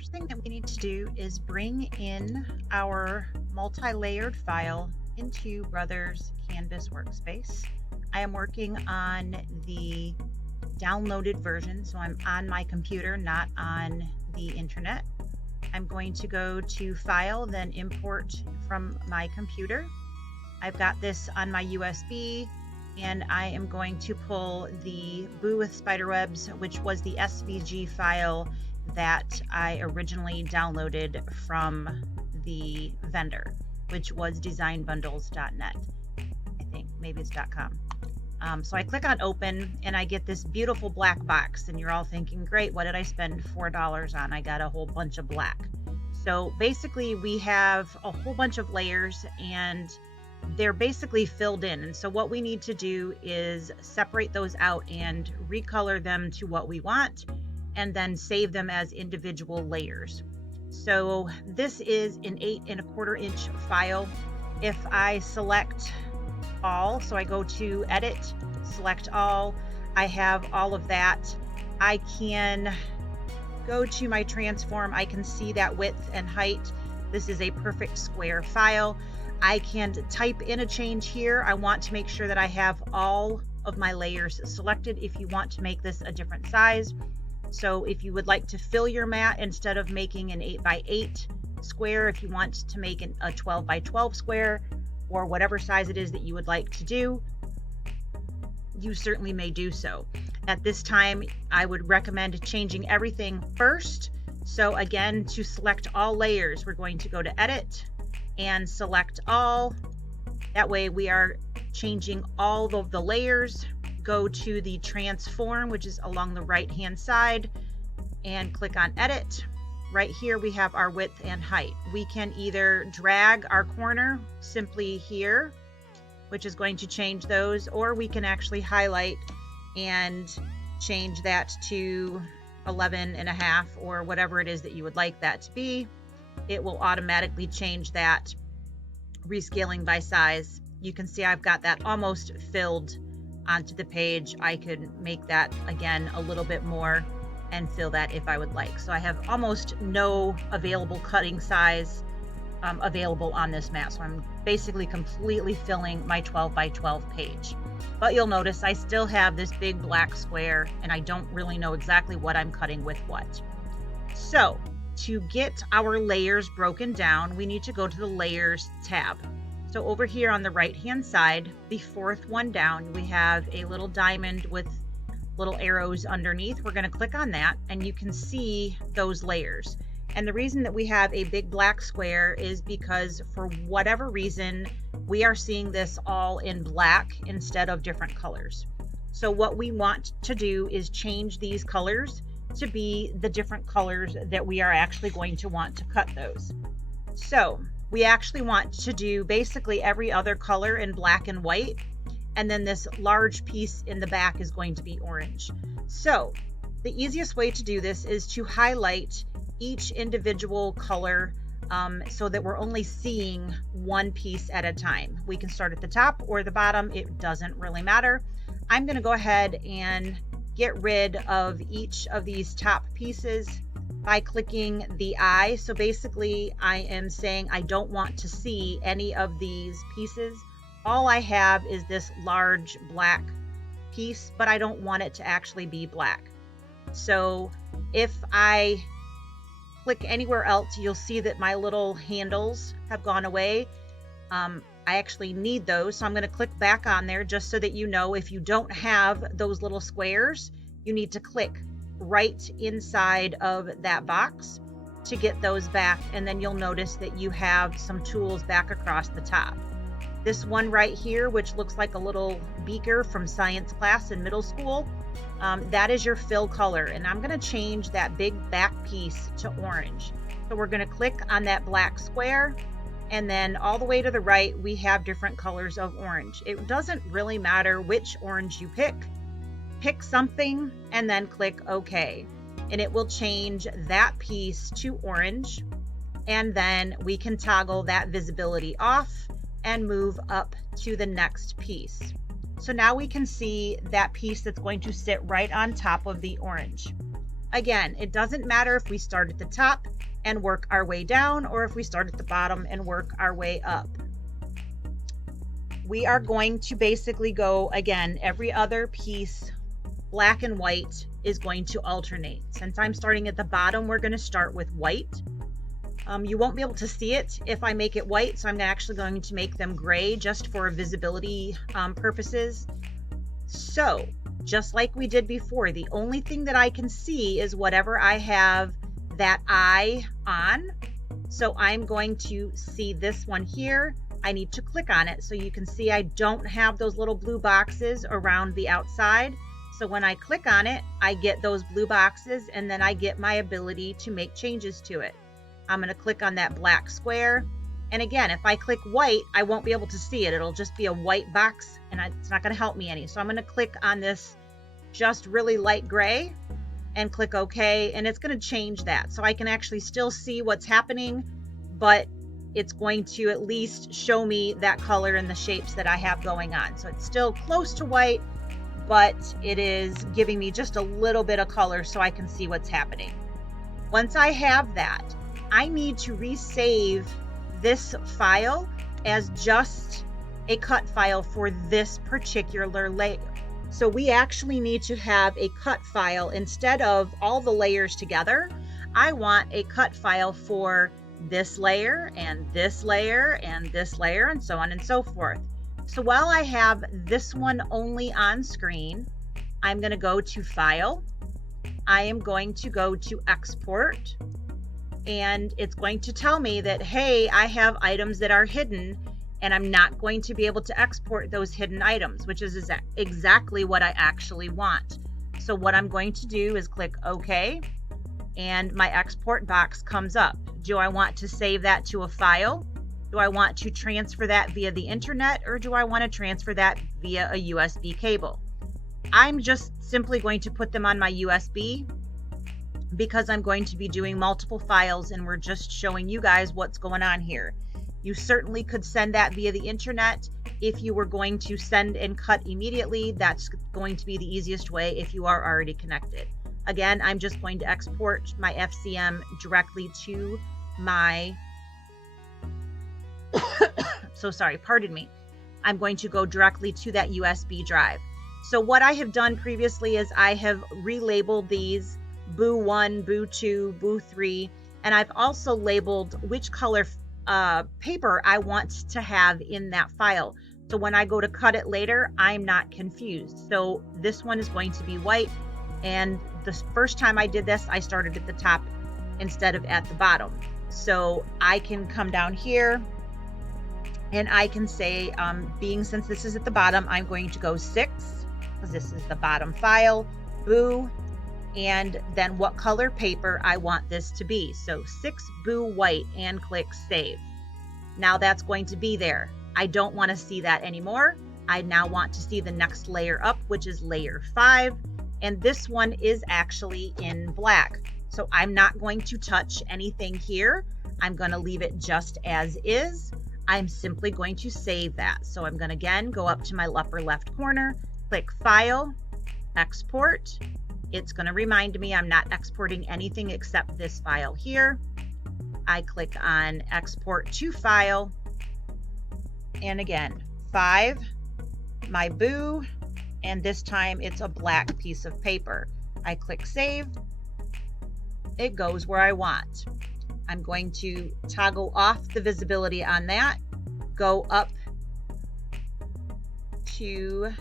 first thing that we need to do is bring in our multi-layered file into Brother's Canvas Workspace. I am working on the downloaded version, so I'm on my computer, not on the internet. I'm going to go to File, then Import from my computer. I've got this on my USB, and I am going to pull the Boo with Spiderwebs, which was the SVG file that I originally downloaded from the vendor, which was designbundles.net. I think maybe it's .com. So I click on open and I get this beautiful black box, and you're all thinking, great, what did I spend $4 on? I got a whole bunch of black. So basically we have a whole bunch of layers and they're basically filled in. And so what we need to do is separate those out and recolor them to what we want, and then save them as individual layers. So this is an 8 1/4 inch file. If I select all, so I go to edit, select all, I have all of that. I can go to my transform. I can see that width and height. This is a perfect square file. I can type in a change here. I want to make sure that I have all of my layers selected if you want to make this a different size. So if you would like to fill your mat instead of making an 8 by 8 square, if you want to make a 12 by 12 square, or whatever size it is that you would like to do, you certainly may do so. At this time, I would recommend changing everything first. So again, to select all layers, we're going to go to edit and select all. That way we are changing all of the layers. Go to the transform, which is along the right hand side, and click on edit. Right here we have our width and height. We can either drag our corner simply here, which is going to change those, or we can actually highlight and change that to 11.5 or whatever it is that you would like that to be. It will automatically change that, rescaling by size. You can see I've got that almost filled onto the page. I could make that again a little bit more and fill that if I would like. So I have almost no available cutting size available on this mat. So I'm basically completely filling my 12 by 12 page. But you'll notice I still have this big black square and I don't really know exactly what I'm cutting with what. So to get our layers broken down, we need to go to the Layers tab. So over here on the right hand side, the fourth one down, we have a little diamond with little arrows underneath. We're going to click on that and you can see those layers. And the reason that we have a big black square is because for whatever reason, we are seeing this all in black instead of different colors. So what we want to do is change these colors to be the different colors that we are actually going to want to cut those. So we actually want to do basically every other color in black and white, and then this large piece in the back is going to be orange. So the easiest way to do this is to highlight each individual color so that we're only seeing one piece at a time. We can start at the top or the bottom, it doesn't really matter. I'm going to go ahead and get rid of each of these top pieces by clicking the eye. So basically I am saying I don't want to see any of these pieces. All I have is this large black piece, but I don't want it to actually be black. So if I click anywhere else, you'll see that my little handles have gone away. I actually need those, so I'm going to click back on there just so that you know if you don't have those little squares, you need to click right inside of that box to get those back, and then you'll notice that you have some tools back across the top. This one right here, which looks like a little beaker from science class in middle school, that is your fill color, and I'm going to change that big back piece to orange. So we're going to click on that black square, and then all the way to the right we have different colors of orange. It doesn't really matter which orange you pick. Pick something and then click OK, and it will change that piece to orange, and then we can toggle that visibility off and move up to the next piece. So now we can see that piece that's going to sit right on top of the orange. Again, it doesn't matter if we start at the top and work our way down or if we start at the bottom and work our way up. We are going to basically go, again, every other piece, black and white is going to alternate. Since I'm starting at the bottom, we're going to start with white. You won't be able to see it if I make it white, so I'm actually going to make them gray just for visibility purposes. So, just like we did before, the only thing that I can see is whatever I have that eye on. So I'm going to see this one here. I need to click on it so you can see I don't have those little blue boxes around the outside. So when I click on it, I get those blue boxes and then I get my ability to make changes to it. I'm going to click on that black square. And again, if I click white, I won't be able to see it. It'll just be a white box and it's not going to help me any. So I'm going to click on this just really light gray and click OK. And it's going to change that. So I can actually still see what's happening, but it's going to at least show me that color and the shapes that I have going on. So it's still close to white, but it is giving me just a little bit of color so I can see what's happening. Once I have that, I need to resave this file as just a cut file for this particular layer. So we actually need to have a cut file instead of all the layers together. I want a cut file for this layer and this layer and this layer and so on and so forth. So while I have this one only on screen, I'm going to go to File. I am going to go to Export. And it's going to tell me that, hey, I have items that are hidden and I'm not going to be able to export those hidden items, which is exactly what I actually want. So what I'm going to do is click OK, and my export box comes up. Do I want to save that to a file? Do I want to transfer that via the internet, or do I want to transfer that via a USB cable? I'm just simply going to put them on my USB because I'm going to be doing multiple files and we're just showing you guys what's going on here. You certainly could send that via the internet. If you were going to send and cut immediately, that's going to be the easiest way if you are already connected. Again, I'm just going to export my FCM directly to my, pardon me. I'm going to go directly to that USB drive. So what I have done previously is I have relabeled these Boo 1, Boo 2, Boo 3, and I've also labeled which color paper I want to have in that file. So when I go to cut it later, I'm not confused. So this one is going to be white, and the first time I did this, I started at the top instead of at the bottom. So I can come down here and I can say, since this is at the bottom, I'm going to go 6, because this is the bottom file, Boo, and then what color paper I want this to be. So 6 Boo white, and click Save. Now that's going to be there. I don't want to see that anymore. I now want to see the next layer up, which is layer 5. And this one is actually in black. So I'm not going to touch anything here. I'm going to leave it just as is. I'm simply going to save that. So I'm going to again go up to my upper left corner, click File, Export. It's going to remind me I'm not exporting anything except this file here. I click on Export to File. And again, 5, my Boo, and this time it's a black piece of paper. I click Save. It goes where I want. I'm going to toggle off the visibility on that, go up to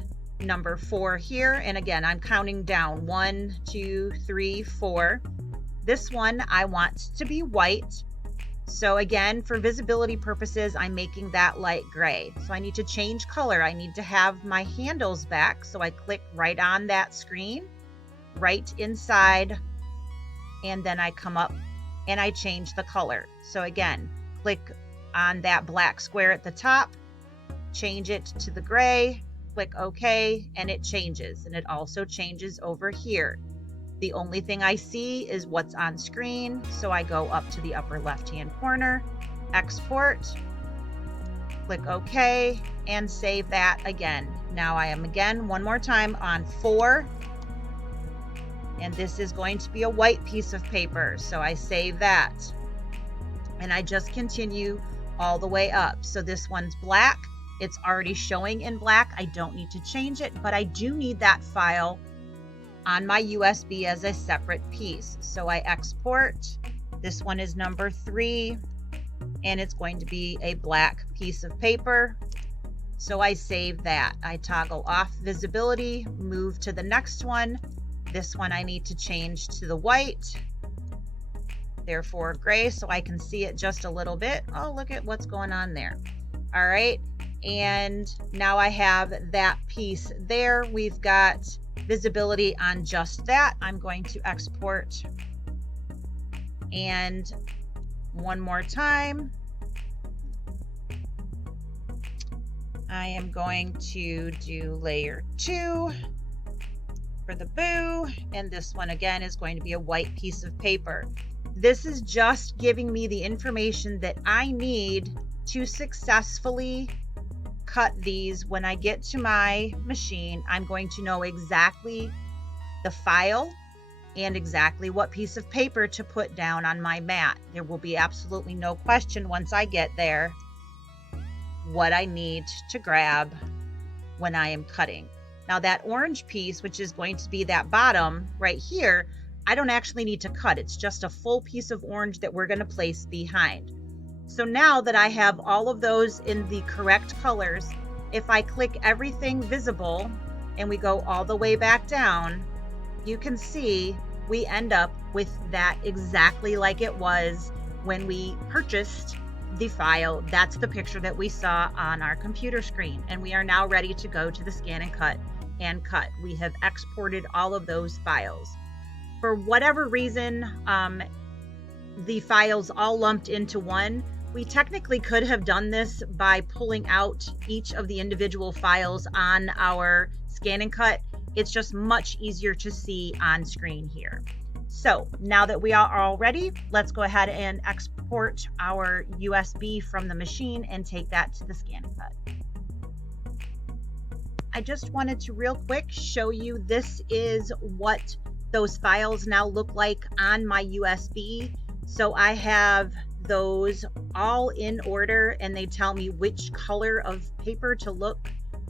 number 4 here, and again, I'm counting down 1, 2, 3, 4. This one I want to be white. So again, for visibility purposes, I'm making that light gray. So I need to change color. I need to have my handles back. So I click right on that screen, right inside, and then I come up and I change the color. So again, click on that black square at the top, change it to the gray, click OK, and it changes. And it also changes over here. The only thing I see is what's on screen. So I go up to the upper left-hand corner, export, click OK, and save that again. Now I am again, one more time on 4, and this is going to be a white piece of paper. So I save that and I just continue all the way up. So this one's black. It's already showing in black. I don't need to change it, but I do need that file on my USB as a separate piece. So I export. This one is number 3, and it's going to be a black piece of paper. So I save that. I toggle off visibility, move to the next one. This one I need to change to the white, therefore gray, so I can see it just a little bit. Oh, look at what's going on there. All right, and now I have that piece there. We've got visibility on just that. I'm going to export, and one more time, I am going to do layer 2 for the boo, and this one again is going to be a white piece of paper. This is just giving me the information that I need to successfully cut these. When I get to my machine, I'm going to know exactly the file and exactly what piece of paper to put down on my mat. There will be absolutely no question once I get there what I need to grab when I am cutting. Now that orange piece, which is going to be that bottom right here, I don't actually need to cut. It's just a full piece of orange that we're going to place behind. So now that I have all of those in the correct colors, if I click everything visible and we go all the way back down, you can see we end up with that exactly like it was when we purchased the file. That's the picture that we saw on our computer screen, and we are now ready to go to the scan and cut and cut. We have exported all of those files. For whatever reason, the files all lumped into one. We technically could have done this by pulling out each of the individual files on our scan and cut. It's just much easier to see on screen here. So now that we are all ready, let's go ahead and export our USB from the machine and take that to the scan and cut. I just wanted to real quick show you, this is what those files now look like on my USB. So I have those all in order, and they tell me which color of paper to look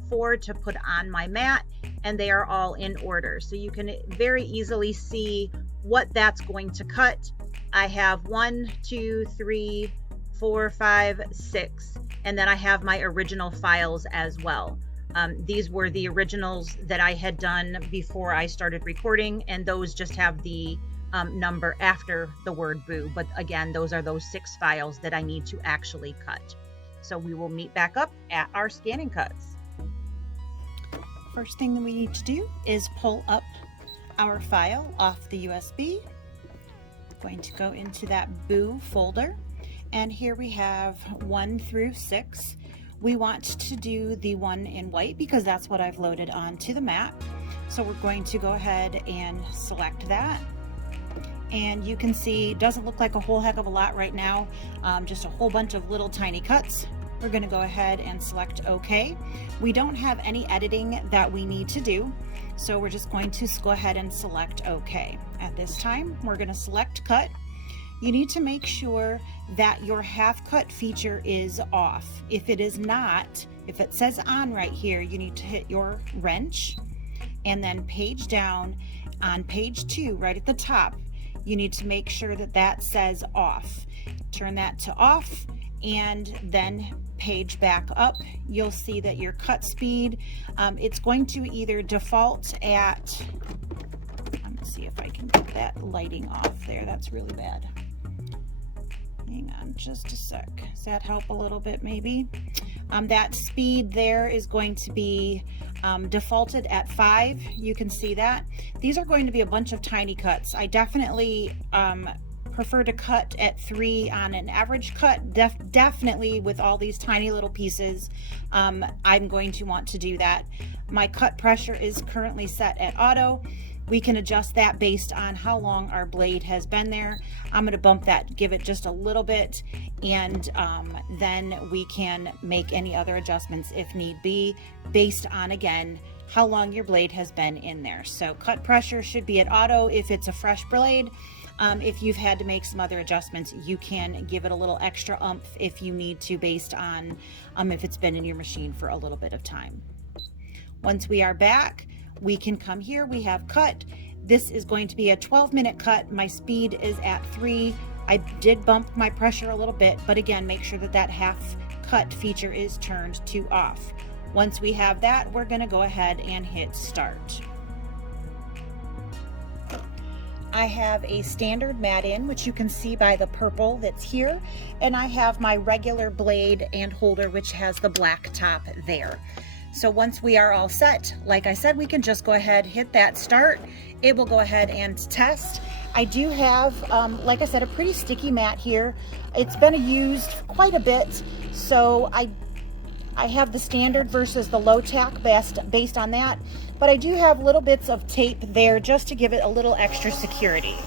for to put on my mat, and they are all in order. So you can very easily see what that's going to cut. I have 1, 2, 3, 4, 5, 6, and then I have my original files as well. These were the originals that I had done before I started recording, and those just have the number after the word boo. But again, those are those 6 files that I need to actually cut. So we will meet back up at our scanning cuts. First thing that we need to do is pull up our file off the USB. I'm going to go into that boo folder, and here we have 1 through 6. We want to do the one in white because that's what I've loaded onto the mat. So we're going to go ahead and select that. And you can see it doesn't look like a whole heck of a lot right now, just a whole bunch of little tiny cuts. We're going to go ahead and select OK. We don't have any editing that we need to do, so we're just going to go ahead and select OK. At this time, we're going to select cut. You need to make sure that your half cut feature is off. If it is not, if it says on right here, you need to hit your wrench, and then page down on page 2 right at the top, you need to make sure that that says off. Turn that to off, and then page back up. You'll see that your cut speed, it's going to either default at, let me see if I can get that lighting off there. That's really bad. Hang on just a sec. Does that help a little bit maybe? That speed there is going to be defaulted at 5. You can see that. These are going to be a bunch of tiny cuts. I definitely prefer to cut at 3 on an average cut. Definitely with all these tiny little pieces, I'm going to want to do that. My cut pressure is currently set at auto. We can adjust that based on how long our blade has been there. I'm going to bump that, give it just a little bit, and then we can make any other adjustments if need be, based on, again, how long your blade has been in there. So cut pressure should be at auto if it's a fresh blade. If you've had to make some other adjustments, you can give it a little extra oomph if you need to, based on if it's been in your machine for a little bit of time. Once we are back, we can come here. We have cut. This is going to be a 12-minute cut. My speed is at 3. I did bump my pressure a little bit, but again, make sure that that half cut feature is turned to off. Once we have that, we're going to go ahead and hit start. I have a standard mat in, which you can see by the purple that's here, and I have my regular blade and holder, which has the black top there. So once we are all set, like I said, we can just go ahead, hit that start. It will go ahead and test. I do have, like I said, a pretty sticky mat here. It's been used quite a bit, so I have the standard versus the low tack based on that, but I do have little bits of tape there just to give it a little extra security.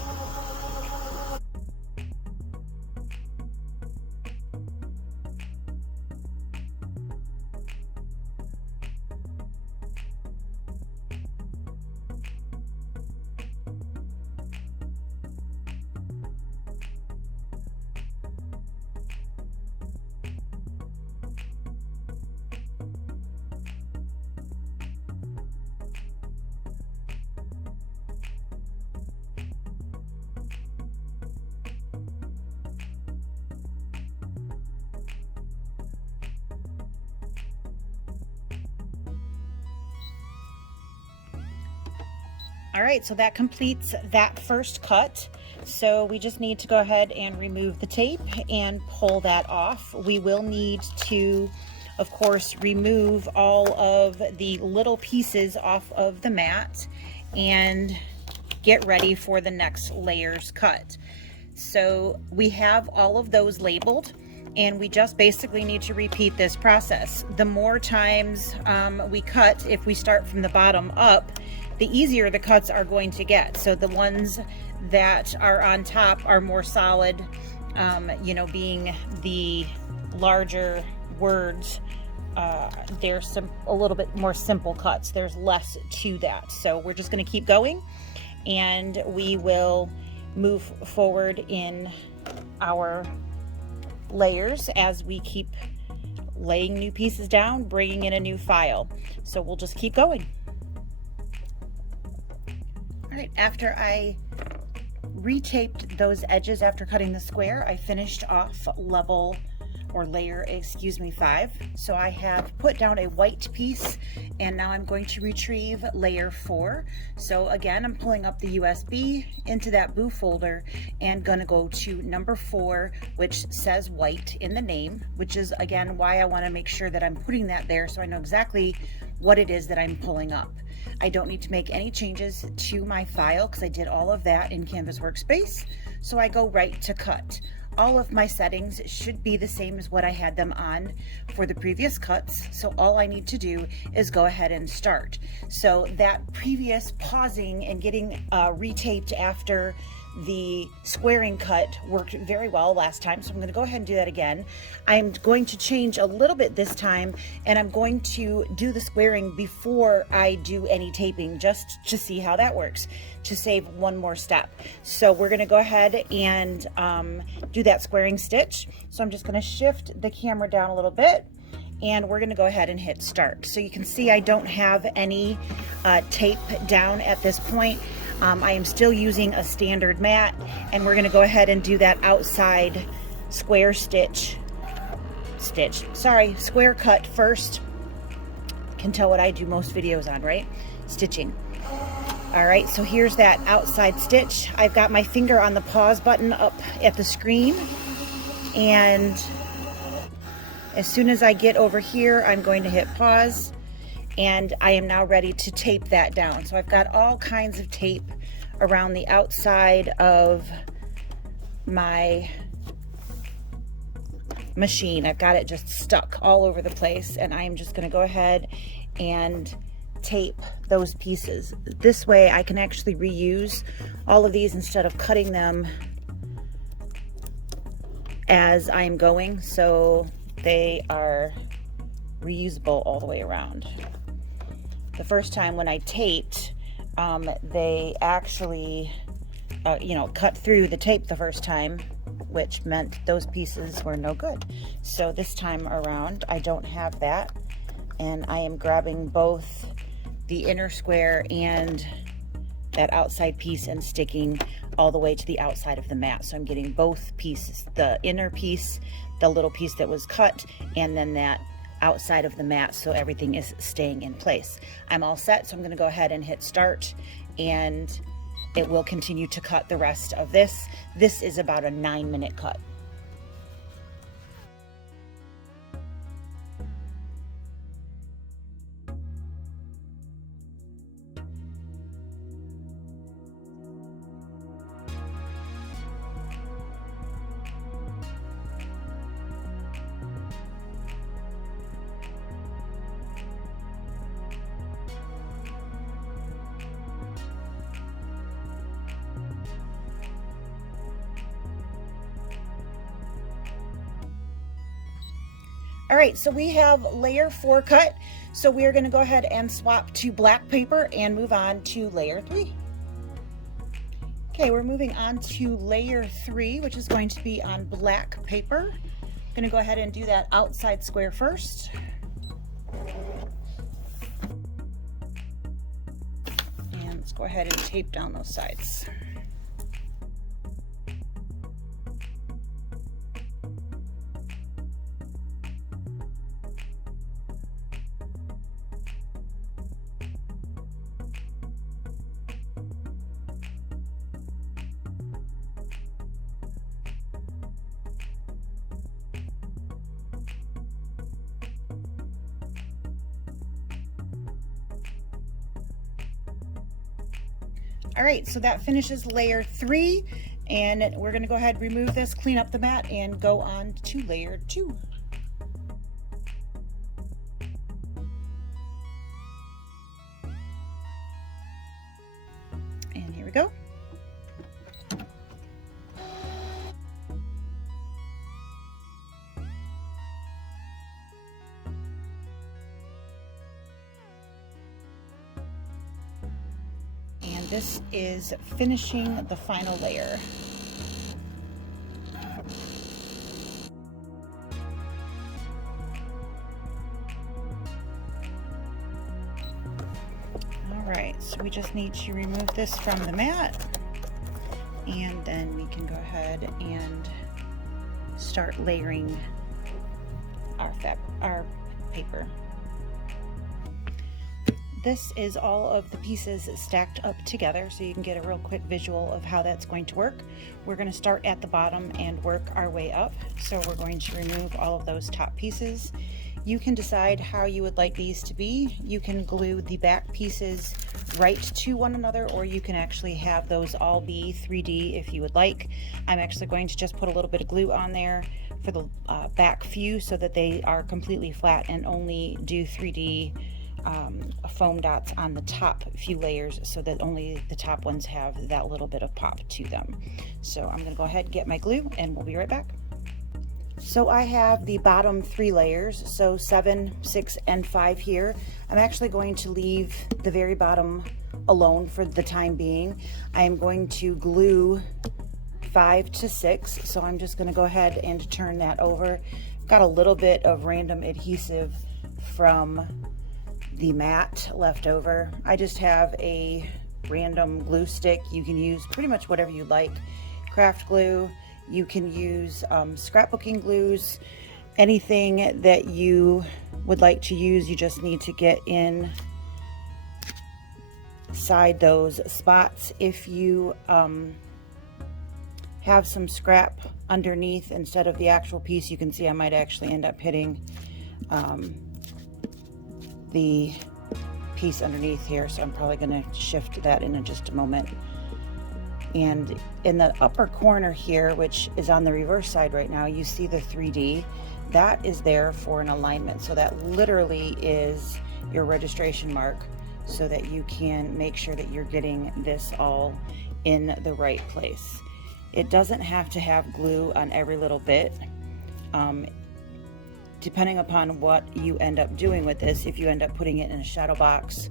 All right, so that completes that first cut. So we just need to go ahead and remove the tape and pull that off. We will need to, of course, remove all of the little pieces off of the mat and get ready for the next layers cut. So we have all of those labeled, and we just basically need to repeat this process. The more times we cut, if we start from the bottom up, the easier the cuts are going to get. So the ones that are on top are more solid, you know, being the larger words, they're a little bit more simple cuts. There's less to that. So we're just going to keep going, and we will move forward in our layers as we keep laying new pieces down, bringing in a new file. So we'll just keep going. All right, after I retaped those edges after cutting the square, I finished off layer 5. So I have put down a white piece, and now I'm going to retrieve layer 4. So again, I'm pulling up the USB into that blue folder and gonna go to number 4, which says white in the name, which is again why I wanna make sure that I'm putting that there so I know exactly what it is that I'm pulling up. I don't need to make any changes to my file because I did all of that in Canvas Workspace. So I go right to cut. All of my settings should be the same as what I had them on for the previous cuts. So all I need to do is go ahead and start. So that previous pausing and getting retaped after the squaring cut worked very well last time. So I'm going to go ahead and do that again. I'm going to change a little bit this time, and I'm going to do the squaring before I do any taping, just to see how that works, to save one more step. So we're going to go ahead and do that squaring stitch. So I'm just going to shift the camera down a little bit, and we're going to go ahead and hit start. So you can see I don't have any tape down at this point. I am still using a standard mat, and we're going to go ahead and do that outside square square cut first. Can tell what I do most videos on, right? Stitching. All right, so here's that outside stitch. I've got my finger on the pause button up at the screen, and as soon as I get over here, I'm going to hit pause, and I am now ready to tape that down. So I've got all kinds of tape around the outside of my machine. I've got it just stuck all over the place, and I am just going to go ahead and tape those pieces. This way I can actually reuse all of these instead of cutting them as I'm going, so they are reusable all the way around. the first time when I taped, they actually, cut through the tape the first time, which meant those pieces were no good. So this time around, I don't have that, and I am grabbing both the inner square and that outside piece and sticking all the way to the outside of the mat. So I'm getting both pieces, the inner piece, the little piece that was cut, and then that outside of the mat, so everything is staying in place. I'm all set, so I'm going to go ahead and hit start, and it will continue to cut the rest of this. This is about a 9-minute cut. All right, so we have layer 4 cut. So we are going to go ahead and swap to black paper and move on to layer 3. Okay, we're moving on to layer 3, which is going to be on black paper. I'm going to go ahead and do that outside square first. And let's go ahead and tape down those sides. All right, so that finishes layer 3, and we're gonna go ahead and remove this, clean up the mat, and go on to layer 2. And here we go. This is finishing the final layer. All right, so we just need to remove this from the mat, and then we can go ahead and start layering our paper. This is all of the pieces stacked up together, so you can get a real quick visual of how that's going to work. We're going to start at the bottom and work our way up. So we're going to remove all of those top pieces. You can decide how you would like these to be. You can glue the back pieces right to one another, or you can actually have those all be 3D if you would like. I'm actually going to just put a little bit of glue on there for the back few so that they are completely flat, and only do 3D foam dots on the top few layers so that only the top ones have that little bit of pop to them. So I'm going to go ahead and get my glue, and we'll be right back. So I have the bottom 3 layers, so 7, 6, and 5 here. I'm actually going to leave the very bottom alone for the time being. I am going to glue 5 to 6, so I'm just going to go ahead and turn that over. Got a little bit of random adhesive from the mat left over. I just have a random glue stick. You can use pretty much whatever you like. Craft glue, you can use scrapbooking glues, anything that you would like to use. You just need to get inside those spots. If you have some scrap underneath instead of the actual piece, you can see I might actually end up hitting the piece underneath here, so I'm probably going to shift that in just a moment. And in the upper corner here, which is on the reverse side right now, you see the 3D. That is there for an alignment, so that literally is your registration mark, so that you can make sure that you're getting this all in the right place. It doesn't have to have glue on every little bit. depending upon what you end up doing with this, if you end up putting it in a shadow box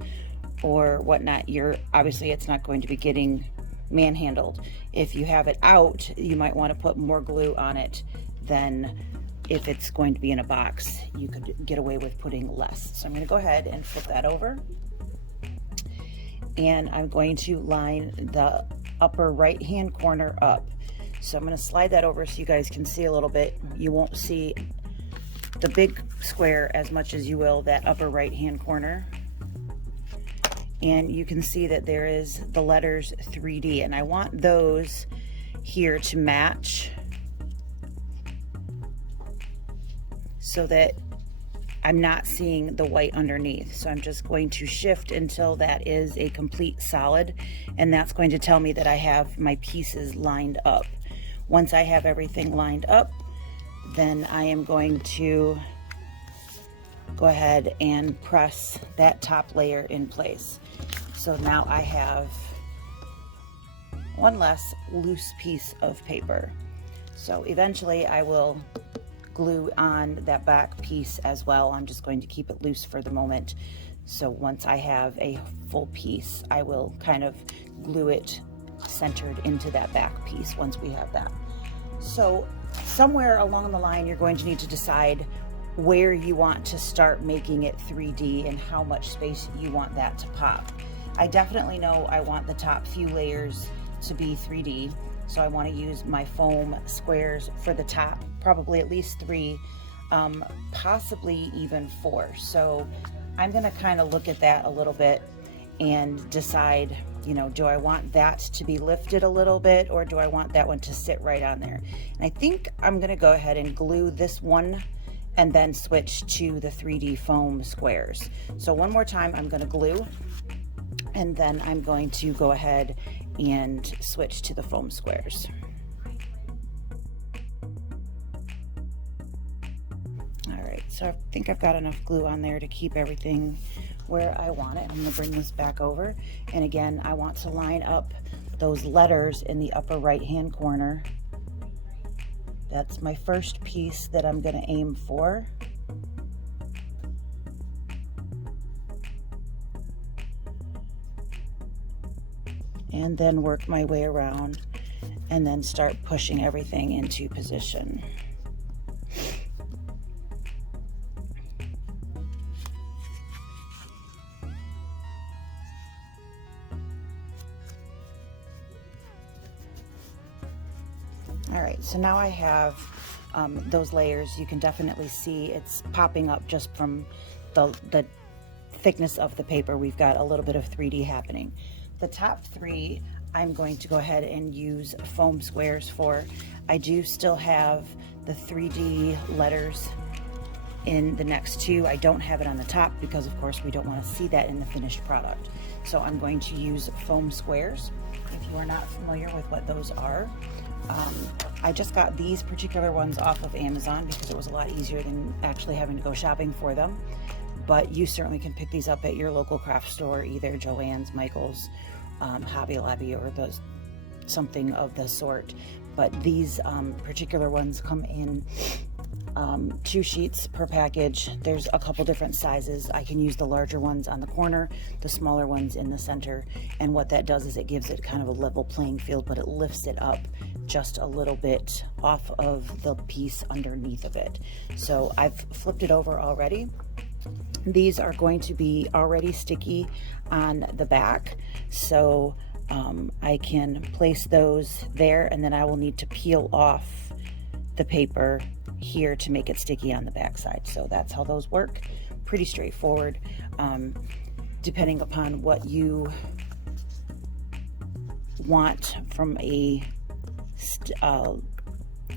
or whatnot, obviously it's not going to be getting manhandled. If you have it out, you might want to put more glue on it than if it's going to be in a box. You could get away with putting less. So I'm going to go ahead and flip that over, and I'm going to line the upper right hand corner up. So I'm going to slide that over so you guys can see a little bit. You won't see the big square as much as you will that upper right hand corner. And you can see that there is the letters 3D, and I want those here to match so that I'm not seeing the white underneath. So I'm just going to shift until that is a complete solid, and that's going to tell me that I have my pieces lined up. Once I have everything lined up, then I am going to go ahead and press that top layer in place. So now I have one less loose piece of paper. So eventually I will glue on that back piece as well. I'm just going to keep it loose for the moment. So once I have a full piece, I will kind of glue it centered into that back piece once we have that. So somewhere along the line, you're going to need to decide where you want to start making it 3D and how much space you want that to pop. I definitely know I want the top few layers to be 3D, so I want to use my foam squares for the top, probably at least 3, possibly even 4. So I'm going to kind of look at that a little bit and decide, you know, do I want that to be lifted a little bit, or do I want that one to sit right on there? And I think I'm going to go ahead and glue this one and then switch to the 3D foam squares. So one more time, I'm going to glue, and then I'm going to go ahead and switch to the foam squares. All right, so I think I've got enough glue on there to keep everything where I want it. I'm going to bring this back over, and again, I want to line up those letters in the upper right hand corner. That's my first piece that I'm going to aim for. And then work my way around and then start pushing everything into position. All right, so now I have those layers. You can definitely see it's popping up just from the thickness of the paper. We've got a little bit of 3D happening. The top 3, I'm going to go ahead and use foam squares for. I do still have the 3D letters in the next 2. I don't have it on the top because, of course, we don't want to see that in the finished product. So I'm going to use foam squares. If you are not familiar with what those are, I just got these particular ones off of Amazon because it was a lot easier than actually having to go shopping for them. But you certainly can pick these up at your local craft store, either Joann's, Michael's, Hobby Lobby, or something of the sort. But these particular ones come in 2 sheets per package. There's a couple different sizes. I can use the larger ones on the corner, the smaller ones in the center, and what that does is it gives it kind of a level playing field, but it lifts it up just a little bit off of the piece underneath of it. So I've flipped it over already. These are going to be already sticky on the back, so I can place those there, and then I will need to peel off the paper here to make it sticky on the back side. So that's how those work. Pretty straightforward, depending upon what you want from a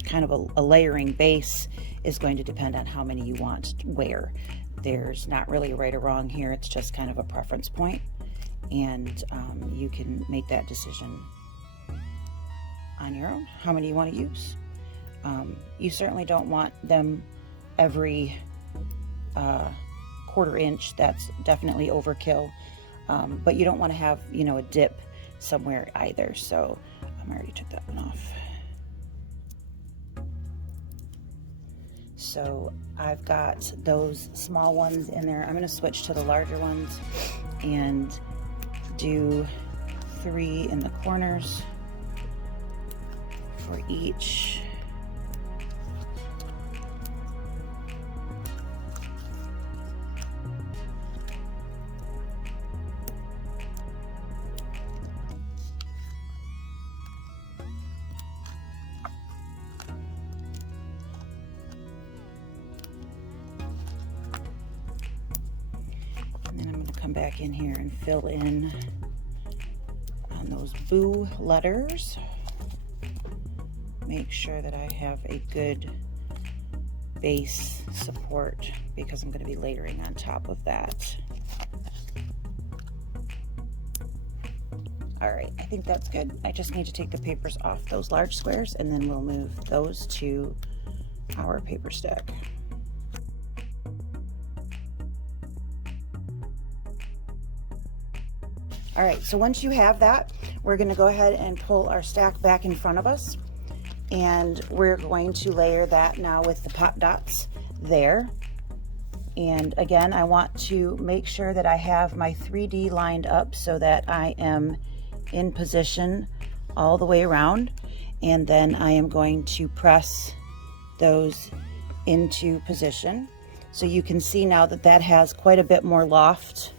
kind of a layering base is going to depend on how many you want where. There's not really a right or wrong here. It's just kind of a preference point, and you can make that decision on your own, how many you want to use. You certainly don't want them every 1/4 inch. That's definitely overkill, but you don't want to have, you know, a dip somewhere either. So I already took that one off. So I've got those small ones in there. I'm going to switch to the larger ones and do 3 in the corners for each. And then I'm going to come back in here and fill in on those boo letters. Make sure that I have a good base support because I'm going to be layering on top of that. All right, I think that's good. I just need to take the papers off those large squares and then we'll move those to our paper stack. All right, so once you have that, we're going to go ahead and pull our stack back in front of us, and we're going to layer that now with the pop dots there. And again, I want to make sure that I have my 3D lined up so that I am in position all the way around, and then I am going to press those into position. So you can see now that that has quite a bit more loft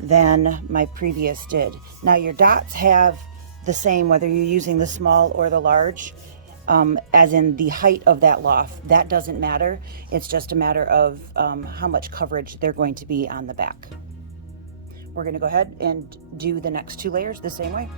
than my previous did. Now your dots have the same whether you're using the small or the large, as in the height of that loft. That doesn't matter. It's just a matter of how much coverage they're going to be on the back. We're going to go ahead and do the next 2 layers the same way.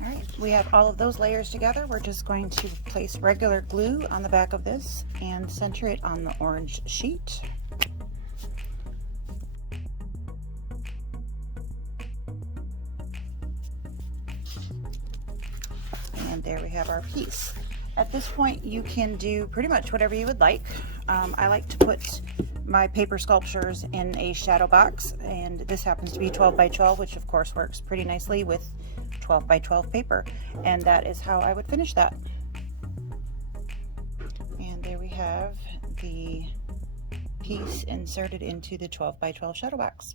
All right, we have all of those layers together. We're just going to place regular glue on the back of this and center it on the orange sheet. And there we have our piece. At this point, you can do pretty much whatever you would like. I like to put my paper sculptures in a shadow box, and this happens to be 12 by 12, which of course works pretty nicely with 12 by 12 paper, and that is how I would finish that. And there we have the piece inserted into the 12 by 12 shadow box.